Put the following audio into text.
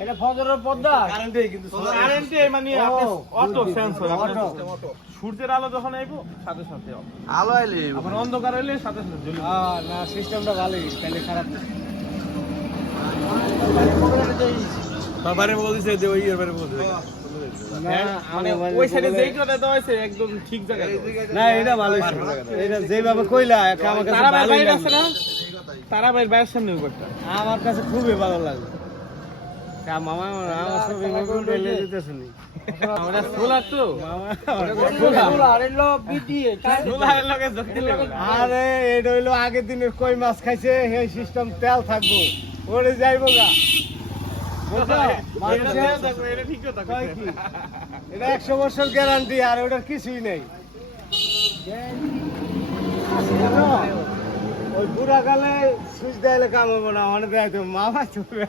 এটা ফজরের পর্দা কারেন্টে কিন্তু কারেন্টে মানে অটো সেন্সর অটো সূর্যের আলো যখন আইবো সাথে সাথে আলো আইলে এখন অন্ধকার হইলে সাথে সাথে জ্বলে না সিস্টেমটা ভালোই তাহলে খারাপ বাবারে বলছে যে ওই এবারে বলছে মানে ওই সাইডে যেই কথা দেওয়া হয়েছে একদম ঠিক জায়গায় না এটা ভালোই এটা যেভাবে কইলা আমার কাছে তারা ভালোই বাইরে লাগছে আছে না তারা বাইরের সামনে উপরটা আমার কাছে খুবই ভালো লাগলো মামা আমার ছবি মোবাইল ঢেলে দিতেছে নি আমরা সোলার তো আরে এটা হইলো আগের দিনের কই মাছ খাইছে সেই সিস্টেম তেল থাকবো ওরে যাইবো গা এটা ঠিক কথা কয় কি? এটা 100 বছর গ্যারান্টি আর ওটার কিছুই নেই ওই বুড়া কালে সুইচ দিলে কাম হবো না অনেক মামা চলবে